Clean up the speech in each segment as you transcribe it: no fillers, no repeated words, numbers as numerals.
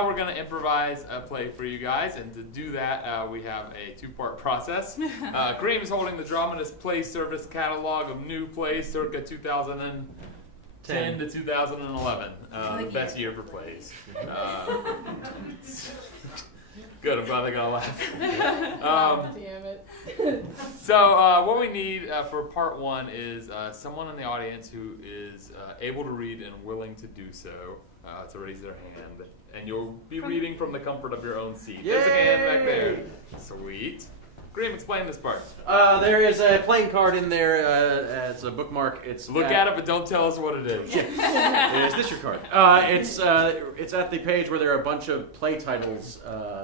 now we're going to improvise a play for you guys, and to do that, we have a two-part process. Graham's holding the Dramatist Play Service catalog of new plays circa 2010 to 2011, the best year for plays. Good, I'm glad they got a laugh. Damn it. So what we need for part one is someone in the audience who is able to read and willing to do so. To raise their hand. And you'll be reading from the comfort of your own seat. There's a hand back there. Sweet. Graham, explain this part. There is a playing card in there as a bookmark. Look at it, but don't tell us what it is. Is this your card? It's at the page where there are a bunch of play titles.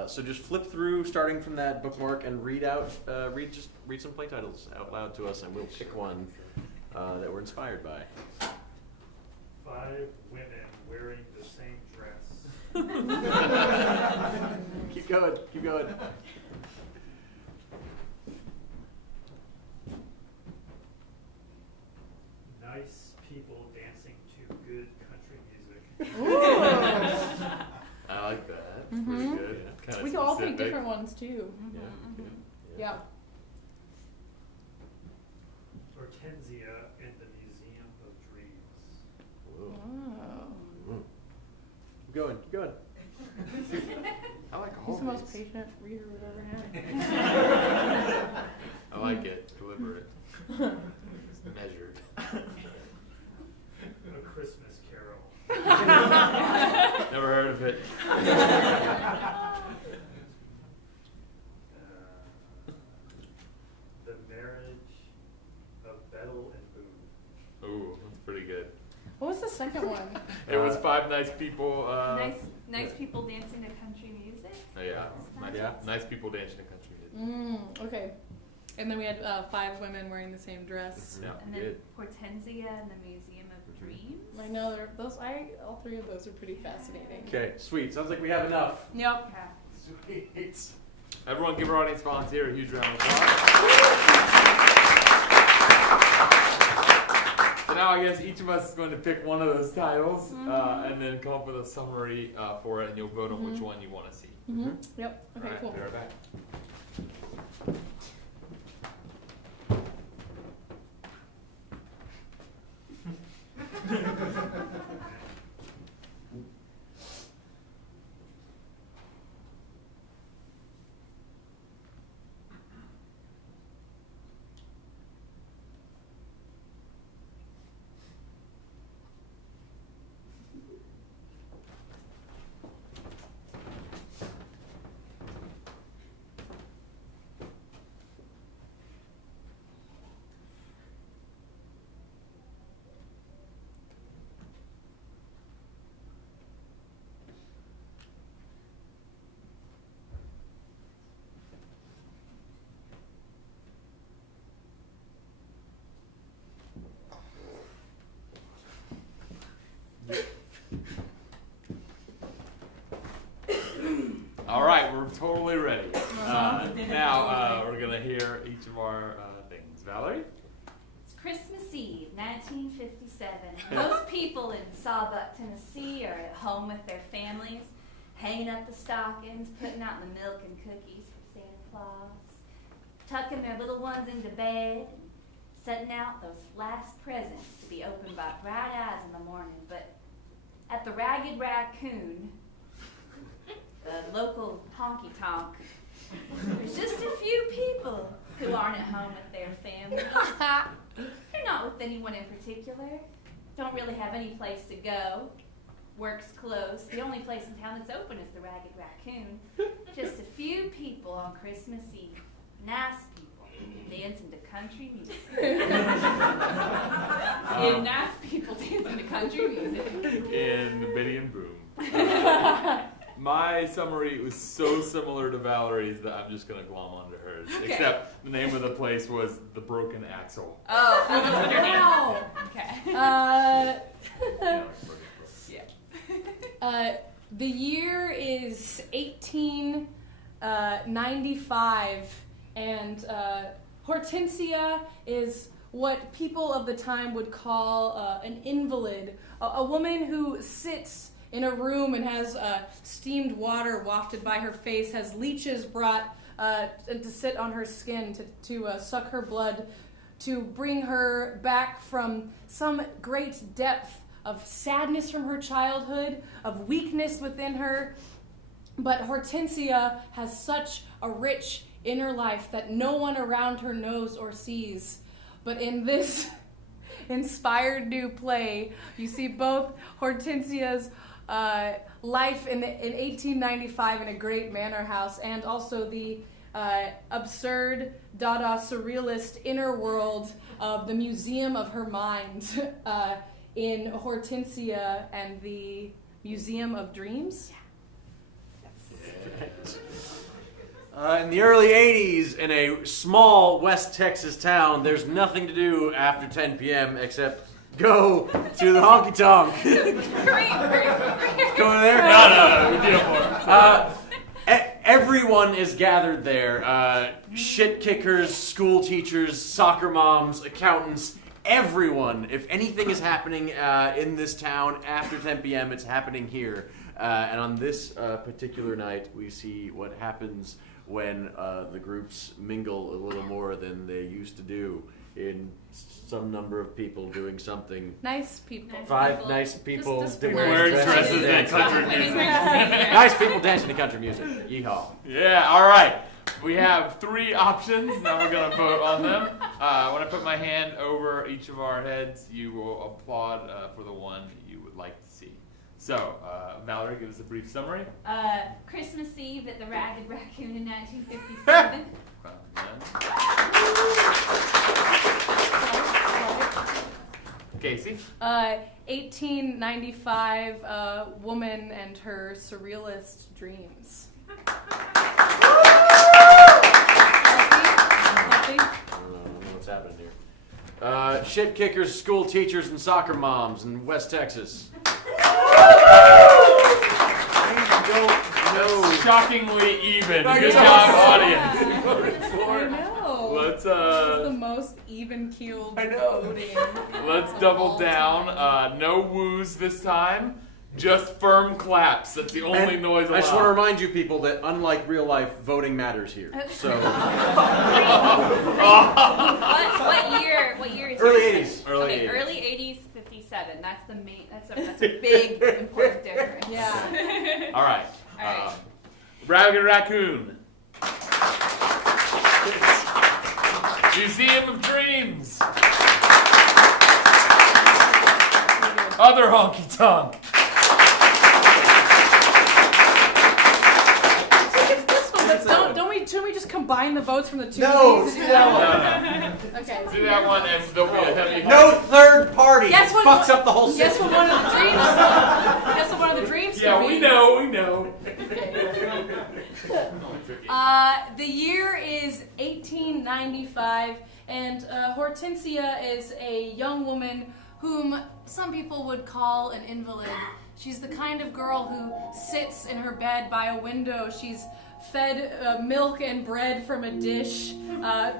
So just flip through, starting from that bookmark, and read some play titles out loud to us, and we'll pick one that we're inspired by. 5 women wearing the same dress. Keep going. Keep going. Nice people dancing to good country music. I like that. That's pretty good. Kinda We can all pick specific. different ones too. Yeah. Hortensia in the Museum of Dreams. Whoa. Oh. Keep going. Keep going. I like all He's the most these. patient reader we've ever I like it. Deliberate. Measured. A Christmas Carol. Never heard of it. The Marriage of Bettel and Boone. Ooh, that's pretty good. What was the second one? It was 5 nice people. Nice people dancing to country music. Oh, yeah. Nice people dancing to country music. Okay. And then we had 5 women wearing the same dress. Yeah, And then good. Hortensia in the Museum of Dreams. I know all 3 of those are pretty fascinating. Okay, sweet. Sounds like we have enough. Yep. Sweet. Everyone give our audience volunteer a huge round of applause. So now I guess each of us is going to pick one of those titles and then come up with a summary for it, and you'll vote on which one you want to see. Yep. Okay, All right, cool. be right back. All right, we're totally ready. Now we're going to hear each of our things. Valerie? It's Christmas Eve, 1957. Most people in Sawbuck, Tennessee are at home with their families, hanging up the stockings, putting out the milk and cookies for Santa Claus, tucking their little ones into bed, setting out those last presents to be opened by bright eyes in the morning. But at the Ragged Raccoon, the local honky-tonk, there's just a few people who aren't at home with their families. They're not with anyone in particular. Don't really have any place to go. Work's closed. The only place in town that's open is the Ragged Raccoon. Just a few people on Christmas Eve. Nice people. Dancing to country music. Nice people dancing to country music. In the Biddy and Boom. My summary was so similar to Valerie's that I'm just going to glom onto hers. Okay. Except the name of the place was The Broken Axle. Oh, that's underneath. Okay. The year is 1895, and Hortensia is what people of the time would call an invalid, a woman who sits in a room and has steamed water wafted by her face, has leeches brought to sit on her skin to suck her blood, to bring her back from some great depth of sadness from her childhood, of weakness within her. But Hortensia has such a rich inner life that no one around her knows or sees. But in this inspired new play, you see both Hortensia's life in 1895 in a great manor house, and also the absurd, Dada, surrealist inner world of the Museum of her mind in Hortensia and the Museum of Dreams. In the early 80s, in a small West Texas town, there's nothing to do after 10 p.m. except go to the honky tonk. Go there? No, beautiful. Everyone is gathered there. Shit kickers, school teachers, soccer moms, accountants, everyone. If anything is happening in this town after 10 p.m., it's happening here. And on this particular night, we see what happens when the groups mingle a little more than they used to do in some number of people doing something. Nice people. Five nice people Just Wearing dresses and country music. Nice people dancing to country music. Yeehaw. Yeah, all right. We have 3 options. Now we're going to vote on them. When I put my hand over each of our heads, you will applaud for the one you would like to see. So, Mallory, give us a brief summary. Christmas Eve at the Ragged Raccoon in 1957. Casey? 1895, woman and her surrealist dreams. Healthy? I don't know what's happening here. Shit kickers, school teachers, and soccer moms in West Texas. I don't know. Shockingly even. I Good know. job, audience. I know. Let's This is the most even-keeled I know. voting. let's of double all down. time. No woos this time. Just firm claps. That's the only And noise allowed. I just want to remind you people that unlike real life, voting matters here. So What year is Early yours? 80s. Early Okay, 80s. early 80s, 57. That's the main. That's a big important difference. Yeah. All right. All right. Ragged Raccoon. Museum of Dreams. Other honky tonk. It's this one. Shouldn't we just combine the votes from the two No, of these? do that one. No. Okay. Do that one, and there'll be a heavy. no third party. Guess what- Fucks up the whole Guess system. what one of the dreams? Guess what one of the dreams? Yeah, could we be? know. We know. The year is 1895, and Hortensia is a young woman whom some people would call an invalid. She's the kind of girl who sits in her bed by a window. She's fed milk and bread from a dish.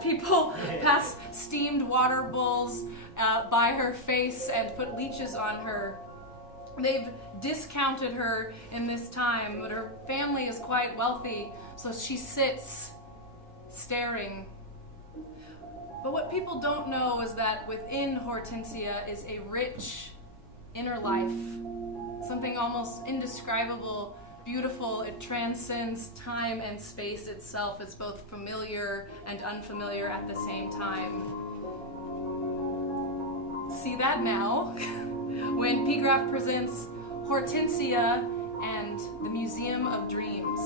People pass steamed water bowls by her face and put leeches on her. They've discounted her in this time, but her family is quite wealthy, so she sits staring. But what people don't know is that within Hortensia is a rich inner life, something almost indescribable, beautiful. It transcends time and space itself. It's both familiar and unfamiliar at the same time. See that now when PGraph presents Hortensia and the Museum of Dreams.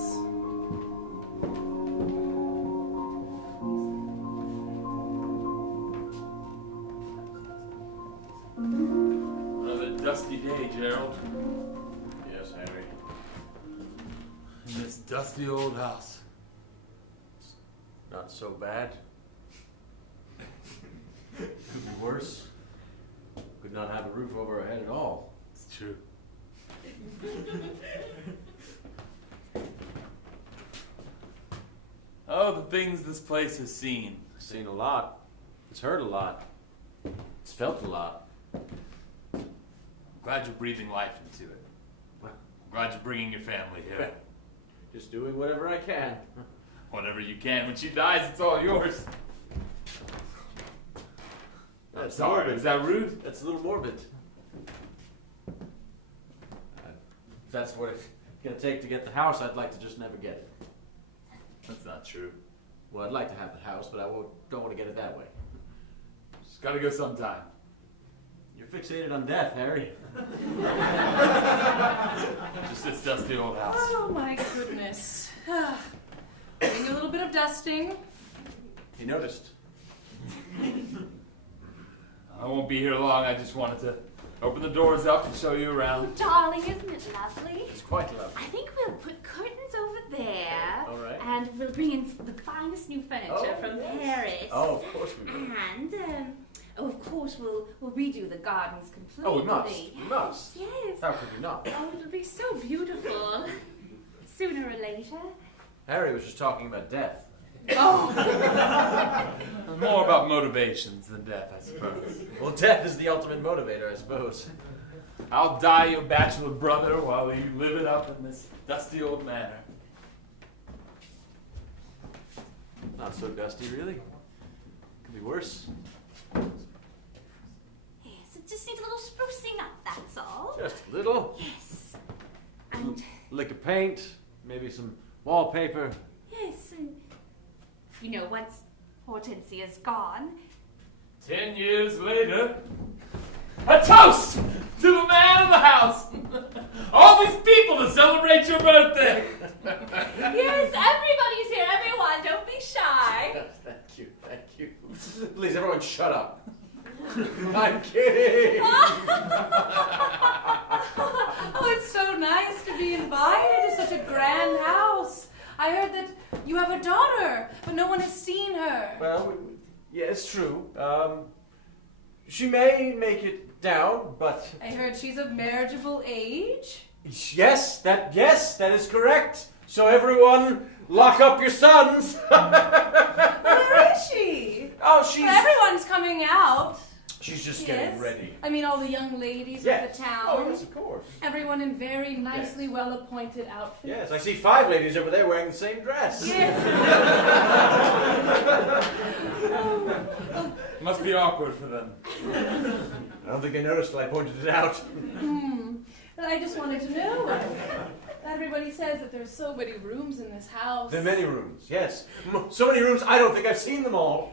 Another dusty day, Gerald. Yes, Henry. In this dusty old house. Not so bad. Could be worse. Could not have a roof over our head at all. It's true. Oh, the things this place has seen. Seen a lot. It's heard a lot. It's felt a lot. Glad you're breathing life into it. Why'd you bringing your family here? Just doing whatever I can. Whatever you can. When she dies, it's all yours. I'm That's sorry. morbid. Is that rude? That's a little morbid. If that's what it's going to take to get the house, I'd like to just never get it. That's not true. Well, I'd like to have the house, but don't want to get it that way. It's got to go sometime. You're fixated on death, Harry. Just this dusty old house. Oh my goodness. Doing a little bit of dusting. He noticed. I won't be here long. I just wanted to open the doors up and show you around. Darling, isn't it lovely? It's quite lovely. I think we'll put curtains over there. All right. And we'll bring in the finest new furniture from Paris. Oh, of course we will. And, of course, we'll redo the gardens completely. Oh, we must. We must. Yes. How could we not? Oh, it'll be so beautiful. Sooner or later. Harry was just talking about death. Oh. More about motivations than death, I suppose. Well, death is the ultimate motivator, I suppose. I'll die your bachelor brother while you live it up in this dusty old manor. Not so dusty, really. Could be worse. Yes, it just needs a little sprucing up, that's all. Just a little. Yes. And, Lick of paint, maybe some wallpaper. yes, and, once Hortensia's gone, 10 years later, a toast to the man of the house. All these people to celebrate your birthday. yes, everybody's here, everyone, don't be shy. Thank you. Please, everyone, shut up. I'm kidding. Oh, it's so nice to be invited to such a grand house. I heard that you have a daughter, but no one has seen her. Well, yeah, it's true. She may make it down, but I heard she's of marriageable age. yes, that is correct. So everyone, lock up your sons. Where is she? Oh, she's Everyone's coming out. she's just getting Yes. ready. I mean, all the young ladies Yes. of the town. Oh, yes, of course. Everyone in very nicely well-appointed outfits. Yes, I see 5 ladies over there wearing the same dress. Yes. Must be awkward for them. I don't think they noticed till I pointed it out. But I just wanted to know. Everybody says that there's so many rooms in this house. There are many rooms, yes. So many rooms, I don't think I've seen them all.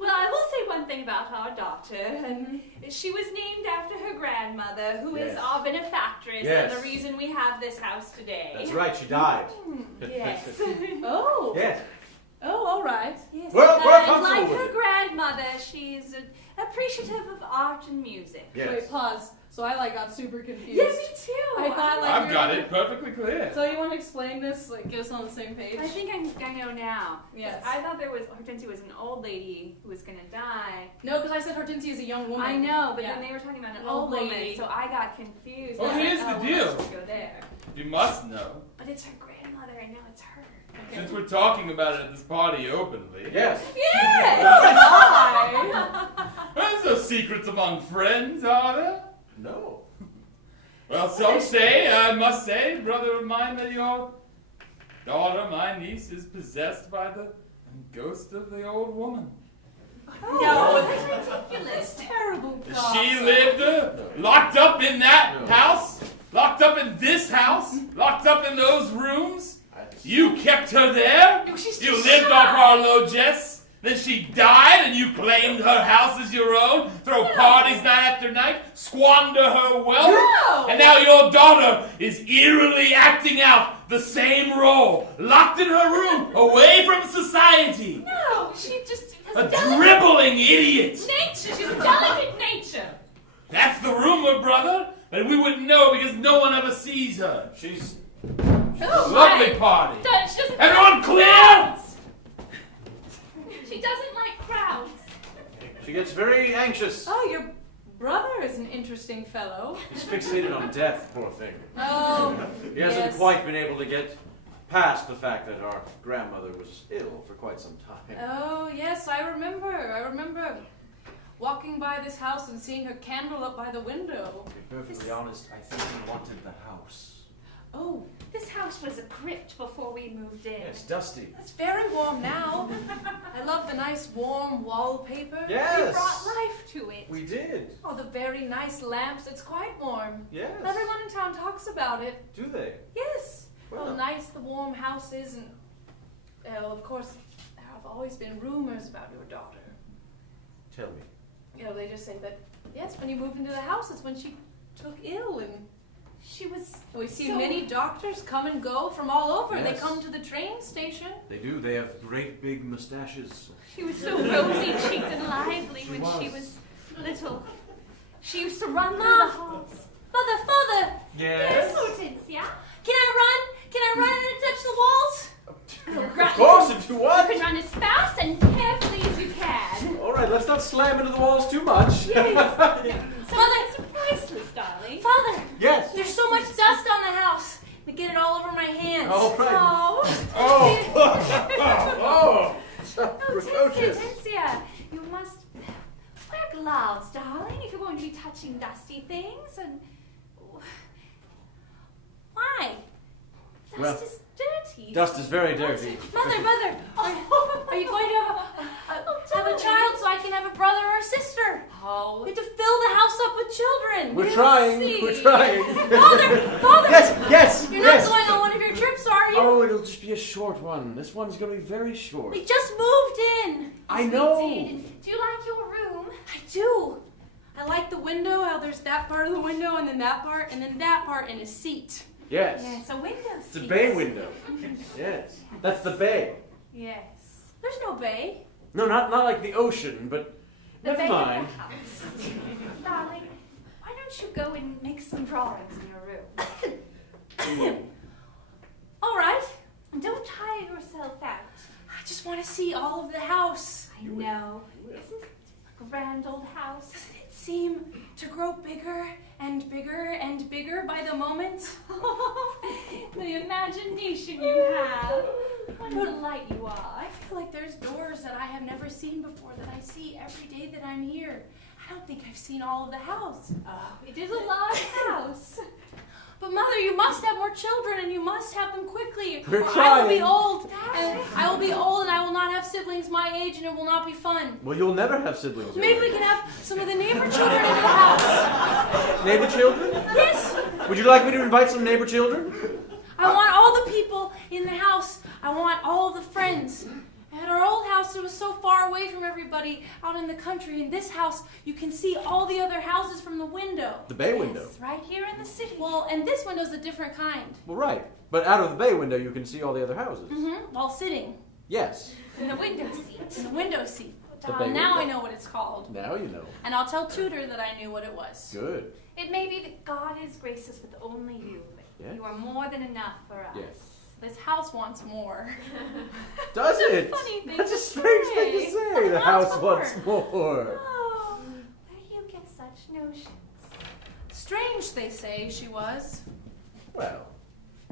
Well, I will say one thing about our daughter. And she was named after her grandmother, who is Yes. our benefactress Yes. and the reason we have this house today. That's right, she died. Yes. Oh. Yes. Oh, all right. Yes. Well, we're and comfortable like with her it. grandmother, she's appreciative of art and music. Yes. Wait, pause. So I got super confused. Yeah, me too. I thought like I've got it perfectly clear. So you want to explain this? Like, get us on the same page? I think I know now. Yes. I thought Hortensia was an old lady who was gonna die. No, because I said Hortensia is a young woman. I know, but Yeah. then they were talking about an Old old woman, lady. so I got confused. Well, I was here's like, the oh, deal. Well, let's just go there. You must know. But it's her grandmother, and now it's her. Since we're talking about it at this party openly. Yes. Yes! Why? There's no secrets among friends, are there? No. Well, some say, I must say, brother of mine, that your daughter, my niece, is possessed by the ghost of the old woman. No, that's ridiculous. It's terrible. She lived locked up in that No. house, locked up in this house, locked up in those rooms. You kept her there. No, she's You just lived shy. off our largesse. Then she died, and you claimed her house as your own. Throw parties night after night, squander her wealth. No. And now your daughter is eerily acting out the same role, locked in her room, away from society. No, she just A has delicate dribbling idiot. nature. She's a delicate nature. That's the rumor, brother. But we wouldn't know because no one ever sees her. She's Oh, Lovely right. party. She doesn't Everyone like clear? crowds. She doesn't like crowds. she gets very anxious. Oh, your brother is an interesting fellow. He's fixated on death, poor thing. Oh. He hasn't yes. quite been able to get past the fact that our grandmother was ill for quite some time. Oh, yes, I remember. walking by this house and seeing her candle up by the window. To be perfectly honest, I think we wanted the house. Oh, this house was a crypt before we moved in. Yes, dusty. It's very warm now. I love the nice warm wallpaper. Yes. We brought life to it. We did. Oh, the very nice lamps. It's quite warm. Yes. Everyone in town talks about it. Do they? Yes. Well. How nice the warm house is, and of course, there have always been rumors about your daughter. Tell me. You know, they just say that yes, when you moved into the house, it's when she took ill, and She was. we see so- many doctors come and go from all over. They Yes. come to the train station. They do. They have great big mustaches. She was so rosy-cheeked and lively She when was. she was little. She used to run through Mom. the halls. Father, Yes, Hortensia. can I run? Can I run and touch the walls? Of course, if you You want. can run as fast and carefully as you can. All right, let's not slam into the walls too much. It's priceless, darling. Father, Yes. there's so much dust on the house. I get it all over my hands. All right. Oh. Oh. Oh, Precocious. Hortensia, you must wear gloves, darling, if you're going to be touching dusty things. And Why? dust Well, is dirty. Dust is very dirty. Mother, are you going to have a child so I can have a brother or a sister? Oh, We have to fill the house up with children. We're We'll trying. see. We're trying. Father! Yes. You're Yes. not going on one of your trips, are you? Oh, it'll just be a short one. This one's gonna be very short. We just moved in. I we know. did. Do you like your room? I do. I like the window, how there's that part of the window, and then that part, and then that part, and a seat. Yes. Yes, a window It's a seat. bay window. Yes. That's the bay. Yes. There's no bay. No, not like the ocean, but The never bay mind. of the house. Darling, why don't you go and make some drawings in your room? All right. And don't tire yourself out. I just want to see all of the house. I know. Isn't it a grand old house? Doesn't it seem to grow bigger and bigger and bigger by the moment? The imagination you have. What a delight you are. I feel like there's doors that I have never seen before that I see every day that I'm here. I don't think I've seen all of the house. It is a large house. But Mother, you must have more children, and you must have them quickly. We're or I will be trying. old, and I will be old, and I will not have siblings my age, and it will not be fun. Well, you'll never have siblings. Maybe we can have some of the neighbor children into the house. Neighbor children? Yes, Would you like me to invite some neighbor children? I want all the people in the house. I want all of the friends. At our old house, it was so far away from everybody out in the country. In this house, you can see all the other houses from the window. The bay window. Yes, right here in the city. Well, and this window's a different kind. Well, right. But out of the bay window, you can see all the other houses. While sitting In Yes. the window seat. in the window seat. The bay Now I window. know what it's called. Now you know. And I'll tell Tudor that I knew what it was. Good. It may be that God has graced us with only you, but Yeah. you are more than enough for us. Yes. This house wants more. Does That's a it? funny thing That's to a strange thing to say. say. The Wants house more. wants more. Oh, where do you get such notions? Strange, they say she was. Well,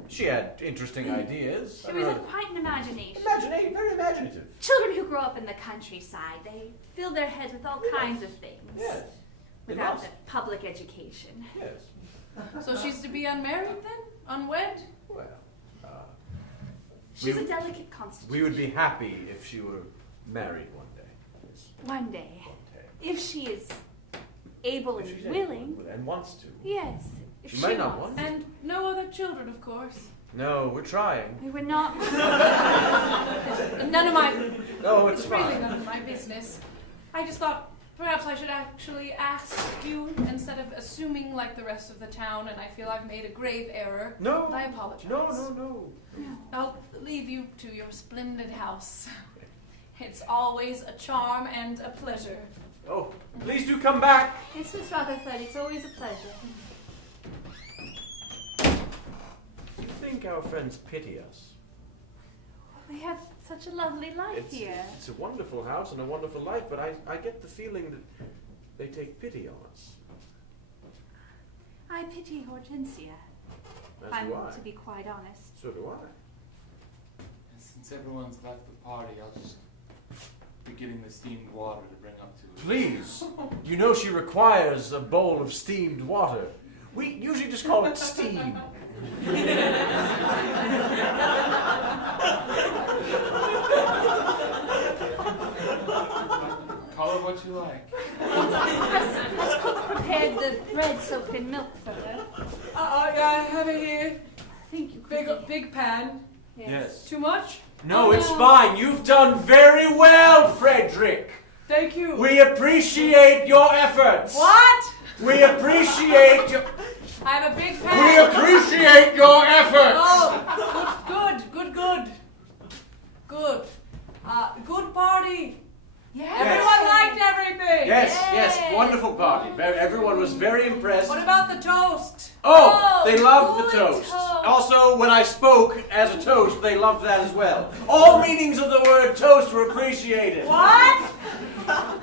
she had interesting ideas. She was quite an imagination. Very imaginative. Children who grow up in the countryside, they fill their heads with all kinds of things. Yes. They Without must. the public education. Yes. So she's to be unmarried then? Unwed? Well, She's We- a delicate constitution. we would be happy if she were married one day. Yes, One day, one day. if she is able If she's and able willing. and wants to. Yes. If She might not wants. want to. And no other children, of course. No, we're trying. We were not. None of my... No, it's It's really fine. none of my business. I just thought perhaps I should actually ask you instead of assuming like the rest of the town, and I feel I've made a grave error. No. And I apologize. No. I'll leave you to your splendid house. It's always a charm and a pleasure. Oh, please do come back. This is Rutherford. It's always a pleasure. Do you think our friends pity us? We have such a lovely life here. It's a wonderful house and a wonderful life, but I get the feeling that they take pity on us. I pity Hortensia, if As I'm do I. to be quite honest. So do I. Since everyone's left the party, I'll just be getting the steamed water to bring up to her. Please. You know she requires a bowl of steamed water. We usually just call it steam. Call it what you like. Has cook prepared the bread soaked in milk for her? Yeah, I have it here. Thank you, Big pan. Yes. Too much? No, Oh, it's no. fine. You've done very well, Frederick. Thank you. We appreciate your efforts. What? We appreciate your... I have a big We pan. appreciate your efforts. Oh, good. Good party. Yes. Everyone liked everything. Yes, wonderful party. Everyone was very impressed. What about the toast? Oh, they loved the good toast. toast. Also, when I spoke as a toast, they loved that as well. All meanings of the word toast were appreciated. What?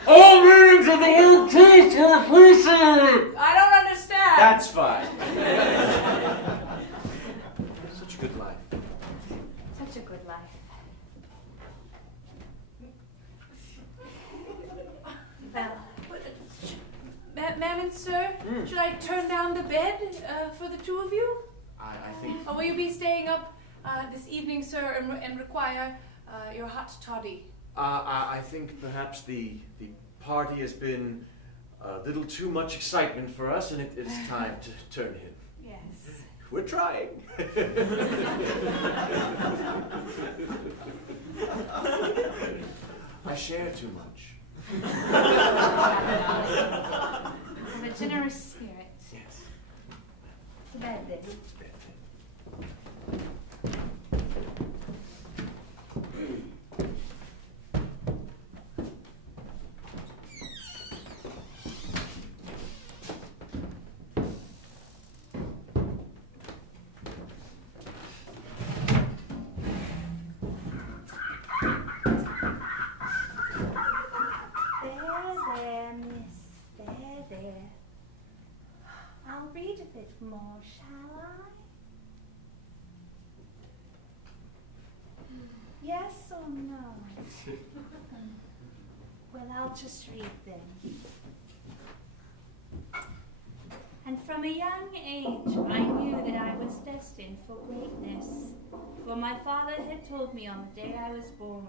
All meanings of the word toast were appreciated. I don't understand. That's fine. Such a good life. Such a good life. Well, Ma'am and sir, should I turn down the bed for the two of you? I think... Or will you be staying up this evening, sir, and require your hot toddy? I think perhaps the party has been a little too much excitement for us, and it's time to turn in. yes. We're trying. I share too much. Of a generous spirit. Yes. To bed then. There, miss. There. I'll read a bit more, shall I? Yes or no? Well, I'll just read then. And from a young age, I knew that I was destined for greatness. For my father had told me on the day I was born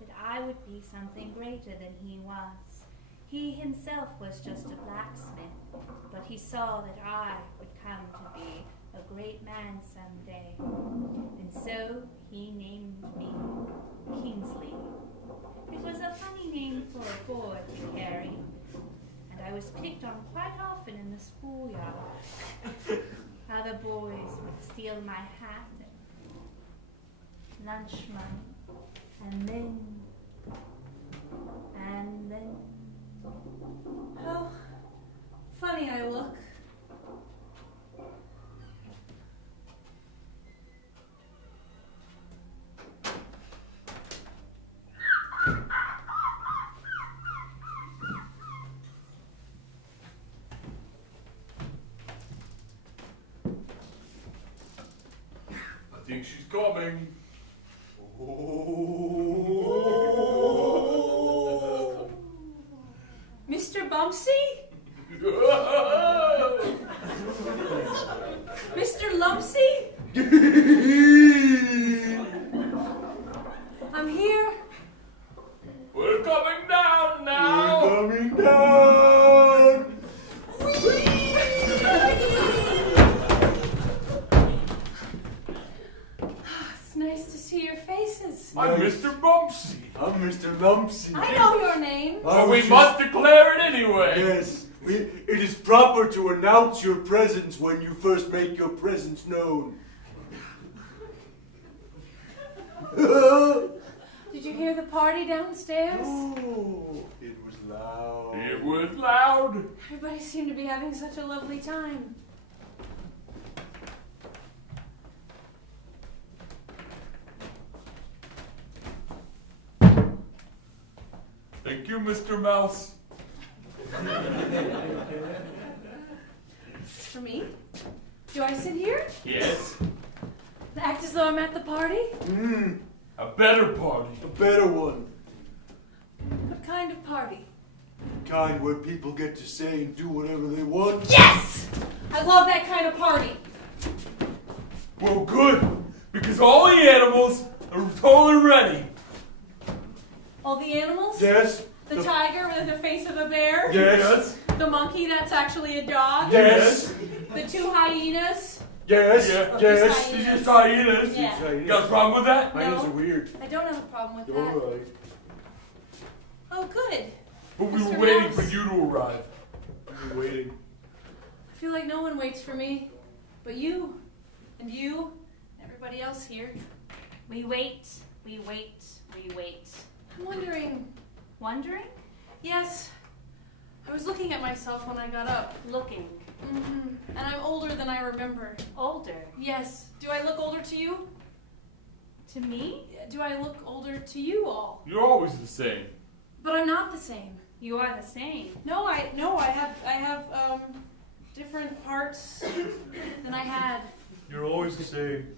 that I would be something greater than he was. He himself was just a blacksmith, but he saw that I would come to be a great man someday. And so he named me Kingsley. It was a funny name for a boy to carry, and I was picked on quite often in the schoolyard. Other boys would steal my hat and lunch money, and then How funny I look. I think she's coming. Mr. Bumpsy? Mr. Lumpsy? I'm here. We're coming down now. Coming down! It's nice to see your faces. I'm Mr. Bumpsy. I'm Mr. Lumpsy. I know your name. But we must declare it anyway. Yes, it is proper to announce your presence when you first make your presence known. Did you hear the party downstairs? Oh, it was loud. It was loud. Everybody seemed to be having such a lovely time. Thank you, Mr. Mouse. For me? Do I sit here? Yes. Act as though I'm at the party? A better party. A better one. What kind of party? Kind where people get to say and do whatever they want. Yes! I love that kind of party. Well, good, because all the animals are totally ready. All the animals? Yes. The tiger with the face of a bear? Yes. The monkey that's actually a dog? Yes. The 2 hyenas? Yes. Yeah. Yes. These are just hyenas. Yeah. You got a problem with that? Hyenas No. are weird. I don't have a problem with All that. right. Oh, good. But we were Mr. waiting Mouse. for you to arrive. We're waiting. I feel like no one waits for me. But you. And you. Everybody else here. We wait, we wait, we wait. I'm wondering. Wondering? Yes. I was looking at myself when I got up. Looking. And I'm older than I remember. Older. Yes. Do I look older to you? To me? Do I look older to you all? You're always the same. But I'm not the same. You are the same. No, I have different parts than I had. You're always the same.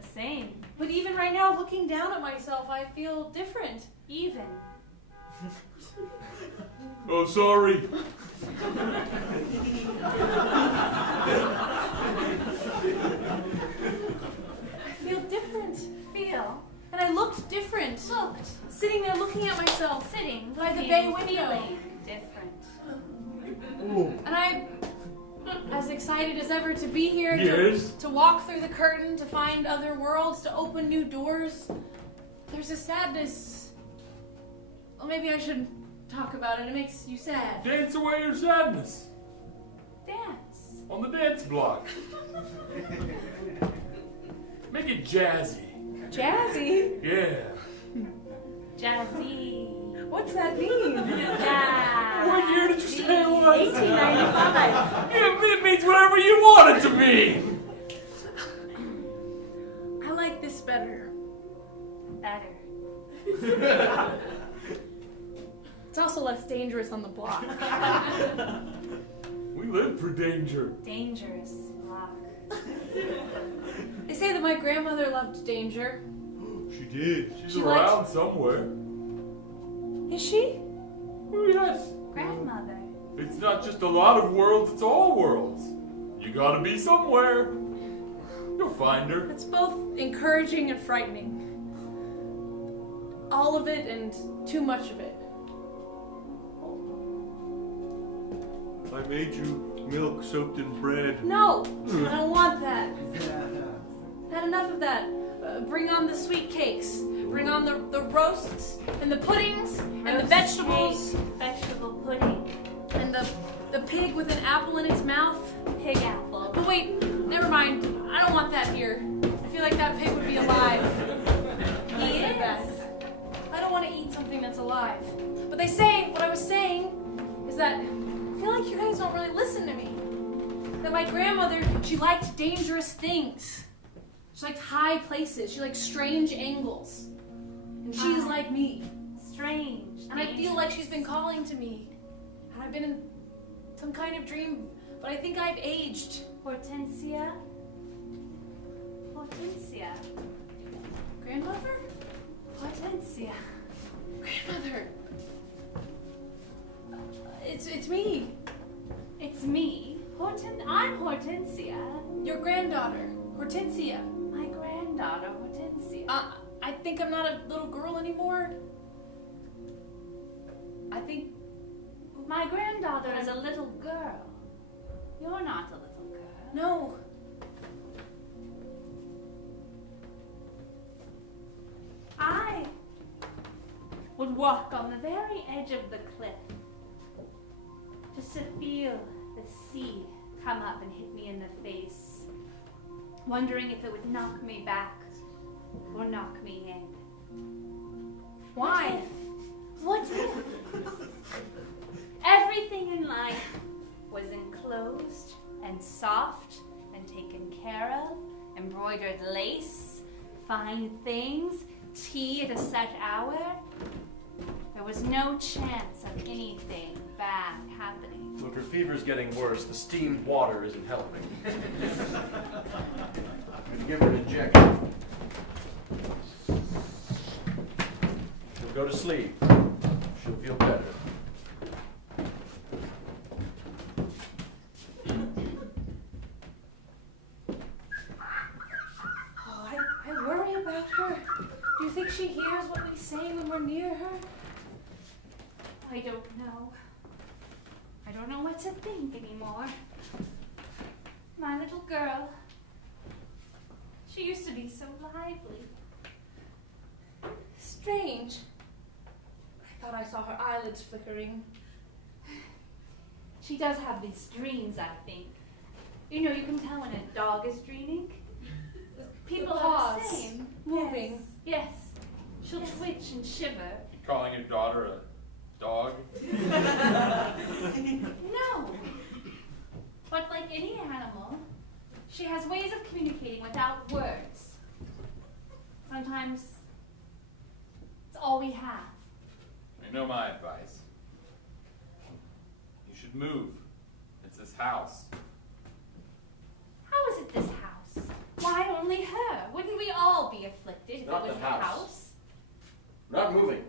The same. But even right now, looking down at myself, I feel different. Even. Oh, sorry. I feel different. Feel. And I looked different. Looked. Sitting there looking at myself. Sitting. By the looking, bay window. Feeling different. Oh. And I'm as excited as ever to be here, Yes. to walk through the curtain, to find other worlds, to open new doors. There's a sadness. Well, maybe I shouldn't talk about it. It makes you sad. Dance away your sadness Dance. on the dance block. Make it jazzy. Jazzy? Yeah. Jazzy. What's that mean? Jazz. What year did you say it was? 1895. Yeah, it means whatever you want it to mean. I like this better. Better. It's also less dangerous on the block. We live for danger. Dangerous block. They say that my grandmother loved danger. She did. She's She around somewhere. Is she? Oh, yes. Grandmother. It's not just a lot of worlds, it's all worlds. You gotta be somewhere. You'll find her. It's both encouraging and frightening. All of it and too much of it. I made you milk soaked in bread. No! I don't want that. Had enough of that. Bring on the sweet cakes. Bring on the roasts and the puddings and the Roast vegetables cake, vegetable pudding. and the pig with an apple in its mouth. Pig apple. But wait, never mind. I don't want that here. I feel like that pig would be alive. He said that. is. I don't want to eat something that's alive. But they say, what I was saying is that I feel like you guys don't really listen to me. That my grandmother, she liked dangerous things. She liked high places. She liked strange angles. And she's Ah. like me. Strange. And I feel like she's been calling to me. And I've been in some kind of dream. But I think I've aged. Hortensia. Hortensia. Grandmother? Hortensia. Grandmother. It's me. It's me. I'm Hortensia. Your granddaughter. Hortensia. My granddaughter, Hortensia. I think I'm not a little girl anymore. I think My granddaughter is a little girl. You're not a little girl. no. I would walk on the very edge of the cliff just to feel the sea come up and hit me in the face, wondering if it would knock me back or knock me in. Why? What if everything in life was enclosed and soft and taken care of, embroidered lace, fine things, tea at a set hour? There was no chance of anything bad happening. Look, her fever's getting worse. The steamed water isn't helping. I'm gonna give her an injection. She'll go to sleep. She'll feel feel better. Oh, I worry about her. Do you think she hears what we say when we're near her? I don't know. I don't know what to think anymore. My little girl. She used to be so lively. Strange. I thought I saw her eyelids flickering. She does have these dreams, I think. You know, you can tell when a dog is dreaming. People are the Paws same. moving. Yes. She'll twitch and shiver. You calling your daughter a dog? No. But like any animal, she has ways of communicating without words. Sometimes it's all we have. You know my advice. You should move. It's this house. How is it this house? Why only her? Wouldn't we all be afflicted if Not it was the the house. house? Not moving.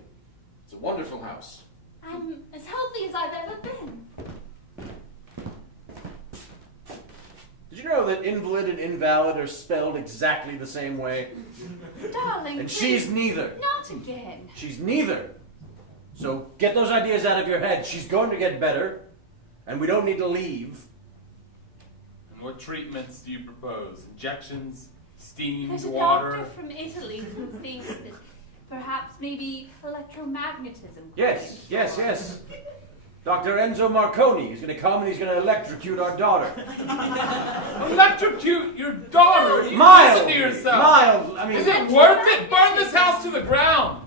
It's a wonderful house. I'm as healthy as I've ever been. Did you know that invalid and invalid are spelled exactly the same way? Darling, And please, she's neither. not again. She's neither. So get those ideas out of your head. She's going to get better, and we don't need to leave. And what treatments do you propose? Injections? Steamed There's a water? doctor from Italy who thinks that perhaps maybe electromagnetism could Yes, be yes, cured. yes. Dr. Enzo Marconi is going to come and he's going to electrocute our daughter. Electrocute your daughter? You Mild! listen to yourself! Mild! I mean, Is it worth it? Burn this house to the ground!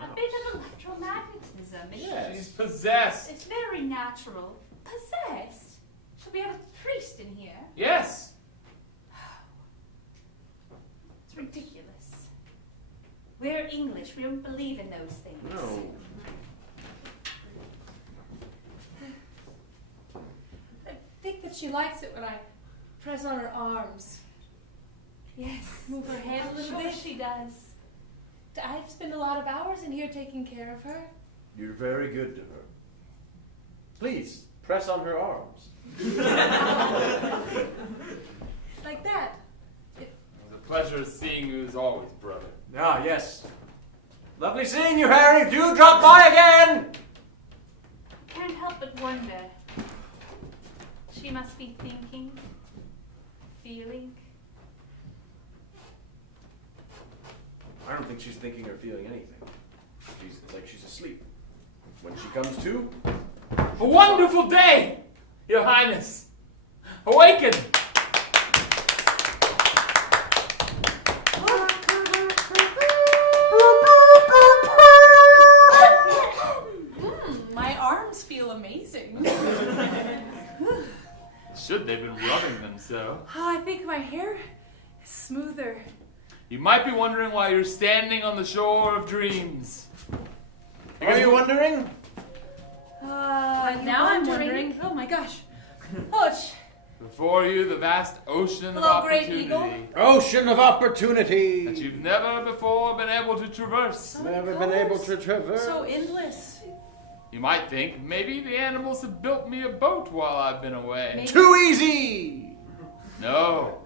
A bit of electromagnetism. She's possessed. It's very natural. Possessed? Should we have a priest in here? Yes. It's ridiculous. We're English. We don't believe in those things. No. I think that she likes it when I press on her arms. Yes. Move her head a I'm little sure bit. she does. I spend a lot of hours in here taking care of her. You're very good to her. Please, press on her arms. Like that. It was a pleasure seeing you as always, brother. Ah, yes. Lovely seeing you, Harry. Do drop by again! Can't help but wonder. She must be thinking, feeling. I don't think she's thinking or feeling anything. It's like she's asleep. When she comes to, A wonderful day, Your Highness. Awaken! My arms feel amazing. Should they've been rubbing them so. Oh, I think my hair is smoother. You might be wondering why you're standing on the shore of dreams. are you wondering? Now I'm wondering. Oh my gosh. Ouch. Before you, the vast ocean of Hello, great opportunity eagle. Ocean of opportunity. that you've never before been able to traverse. Never been able to traverse. So endless. You might think maybe the animals have built me a boat while I've been away. Maybe. Too easy. No.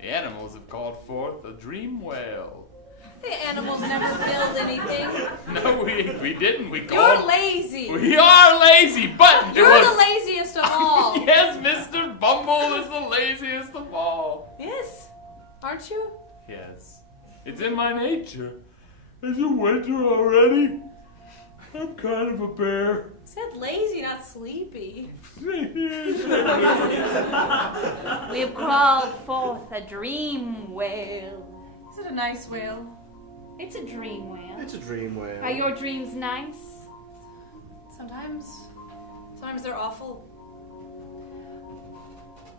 The animals have called forth a dream whale. The animals never build anything. No, we didn't. We You're called. lazy. We are lazy, but You're it the was. laziest of all. Yes, Mr. Bumble is the laziest of all. Yes. Aren't you? Yes. It's in my nature. Is it winter already? I'm kind of a bear. I said lazy, not sleepy. We have crawled forth a dream whale. Is it a nice whale? It's a dream whale. It's a dream whale. Are your dreams nice? Sometimes. Sometimes they're awful.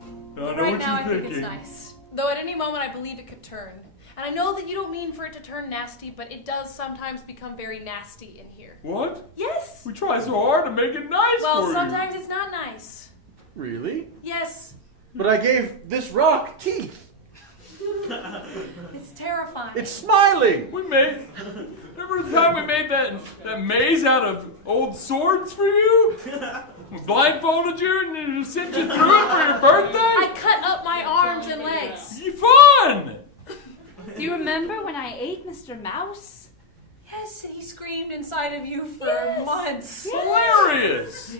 I But know right what now I you're think thinking. it's nice. Though at any moment I believe it could turn. And I know that you don't mean for it to turn nasty, but it does sometimes become very nasty in here. What? Yes. We try so hard to make it nice Well, for you. sometimes it's not nice. Really? Yes. But I gave this rock teeth. It's terrifying. It's smiling! Remember the time we made that maze out of old swords for you? We blindfolded you and sent you through it for your birthday? I cut up my arms and legs. You fun! Do you remember when I ate Mr. Mouse? Yes, he screamed inside of you for Yes. months. Hilarious!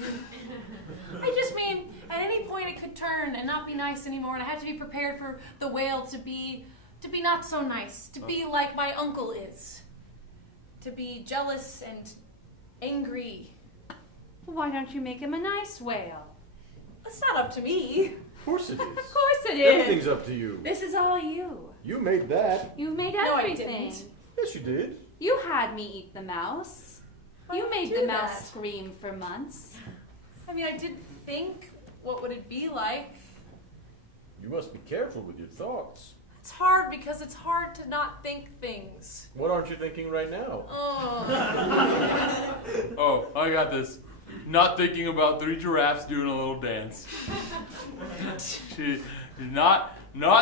I just mean, at any point it could turn and not be nice anymore, and I had to be prepared for the whale to be not so nice, to be like my uncle is, to be jealous and angry. Why don't you make him a nice whale? That's not up to me. Of course it is. Of course it is. Everything's up to you. This is all you. You made that. You made No, I everything. didn't. Yes, you did. You had me eat the mouse. Why You would made do the mouse that? scream for months. I mean, I did think, what would it be like? You must be careful with your thoughts. It's hard because it's hard to not think things. What aren't you thinking right now? Oh. Oh, I got this. Not thinking about 3 giraffes doing a little dance. She's not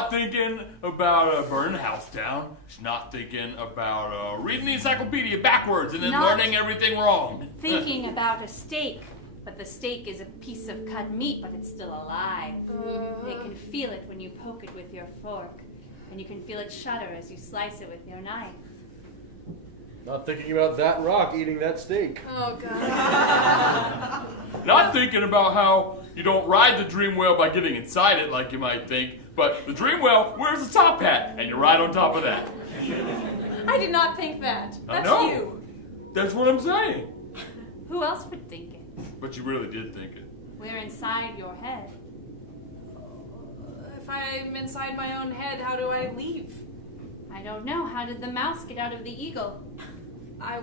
thinking about burning a house down. She's not thinking about reading the encyclopedia backwards and then Not learning everything wrong. Thinking about a steak, but the steak is a piece of cut meat, but it's still alive. You can feel it when you poke it with your fork, and you can feel it shudder as you slice it with your knife. Not thinking about that rock eating that steak. Oh, God. Not thinking about how you don't ride the dream whale by getting inside it like you might think, but the dream whale wears a top hat, and you ride on top of that. I did not think that. I That's know. you. That's what I'm saying. Who else would think it? But you really did think it. We're inside your head. If I'm inside my own head, how do I leave? I don't know. How did the mouse get out of the eagle? I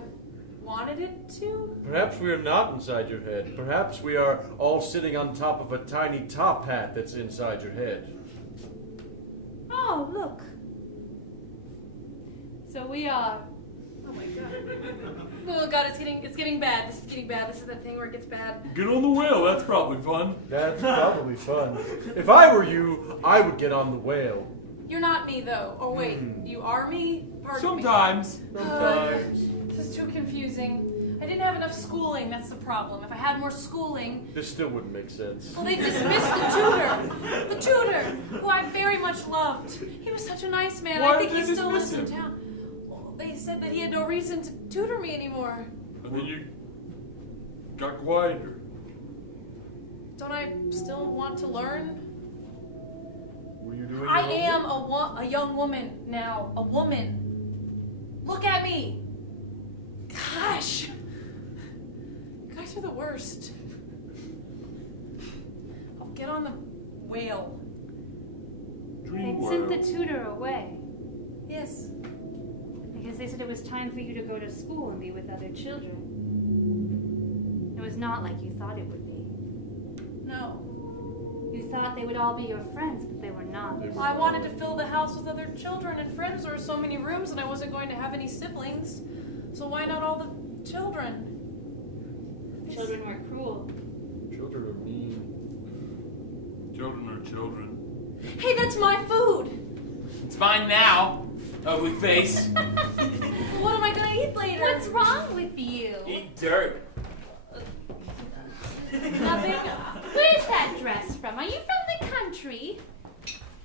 wanted it to? Perhaps we are not inside your head. Perhaps we are all sitting on top of a tiny top hat that's inside your head. Oh, look. So we are. Oh my God. Oh God, it's getting bad. This is getting bad. This is that thing where it gets bad. Get on the whale, that's probably fun. That's probably fun. If I were you, I would get on the whale. You're not me though. Oh wait, you are me? Pardon Sometimes. me. Sometimes. This is too confusing. I didn't have enough schooling, that's the problem. If I had more schooling... This still wouldn't make sense. Well, they dismissed the tutor, who I very much loved. He was such a nice man. Why I think did he they still lives dismiss in him? town. Well, they said that he had no reason to tutor me anymore. And then you got quieter. Don't I still want to learn? Were you doing I your am homework? a young woman now. A woman. Look at me. Gosh. You guys are the worst. I'll get on the whale. Dream They sent whale. the tutor away Yes. because they said it was time for you to go to school and be with other children. It was not like you thought it would be. No. You thought they would all be your friends, but they were not. Well, I wanted to fill the house with other children and friends. There were so many rooms and I wasn't going to have any siblings. So why not all the children? Children were cruel. Children are mean. Children are children. Hey, that's my food. It's fine now, ugly face. What am I going to eat later? What's wrong with you? Eat dirt. Nothing. Where's that dress from? Are you from the country?